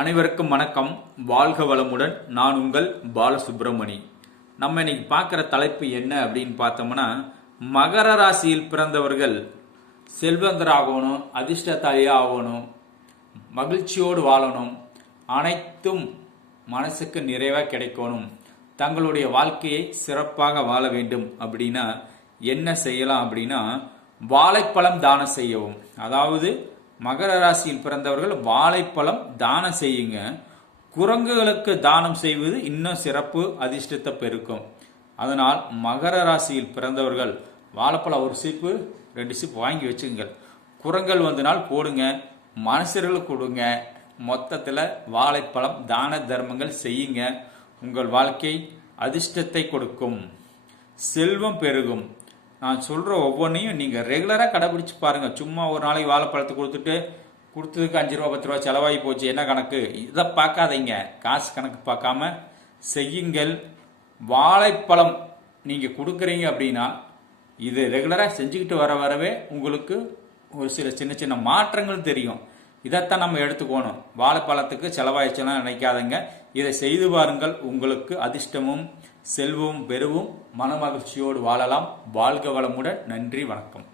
அனைவருக்கும் வணக்கம். வாழ்க வளமுடன். நான் உங்கள் பாலசுப்ரமணி. நம்ம இன்னைக்கு பார்க்குற தலைப்பு என்ன அப்படின்னு பார்த்தோம்னா, மகர ராசியில் பிறந்தவர்கள் செல்வந்தராகணும், அதிர்ஷ்டத்தாலியாக ஆகணும், மகிழ்ச்சியோடு வாழணும், அனைத்தும் மனசுக்கு நிறைவாக கிடைக்கணும், தங்களுடைய வாழ்க்கையை சிறப்பாக வாழ வேண்டும் அப்படின்னா என்ன செய்யலாம் அப்படின்னா, வாழைப்பழம் தானம் செய்யவும். அதாவது மகர ராசியில் பிறந்தவர்கள் வாழைப்பழம் தானம் செய்யுங்க. குரங்குகளுக்கு தானம் செய்வது இன்னும் சிறப்பு, அதிர்ஷ்டத்தை பெருக்கும். அதனால் மகர ராசியில் பிறந்தவர்கள் வாழைப்பழம் ஒரு சீப்பு 2 சீப்பு வாங்கி வச்சுங்க. குரங்கள் வந்தனால் போடுங்க, மனுஷர்களுக்கு கொடுங்க. மொத்தத்தில் வாழைப்பழம் தான தர்மங்கள் செய்யுங்க. உங்கள் வாழ்க்கை அதிர்ஷ்டத்தை கொடுக்கும், செல்வம் பெருகும். நான் சொல்கிற ஒவ்வொன்றையும் நீங்கள் ரெகுலராக கடைபிடிச்சு பாருங்கள். சும்மா ஒரு நாளைக்கு வாழைப்பழத்தை கொடுத்ததுக்கு 5 ரூபா 10 ரூபா செலவாகி போச்சு, என்ன கணக்கு, இதை பார்க்காதீங்க. காசு கணக்கு பார்க்காம செய்யுங்கள். வாழைப்பழம் நீங்கள் கொடுக்குறீங்க அப்படின்னா இது ரெகுலராக செஞ்சுக்கிட்டு வரவே உங்களுக்கு ஒரு சில சின்ன சின்ன மாற்றங்கள் தெரியும். இதைத்தான் நம்ம எடுத்துக்கணும். வாழைப்பழத்துக்கு செலவாயிடுச்சுன்னா நினைக்காதங்க. இதை செய்து பாருங்கள். உங்களுக்கு அதிர்ஷ்டமும் செல்வமும் பெருவும், மனமகிழ்ச்சியோடு வாழலாம். வாழ்க வளமுடன். நன்றி, வணக்கம்.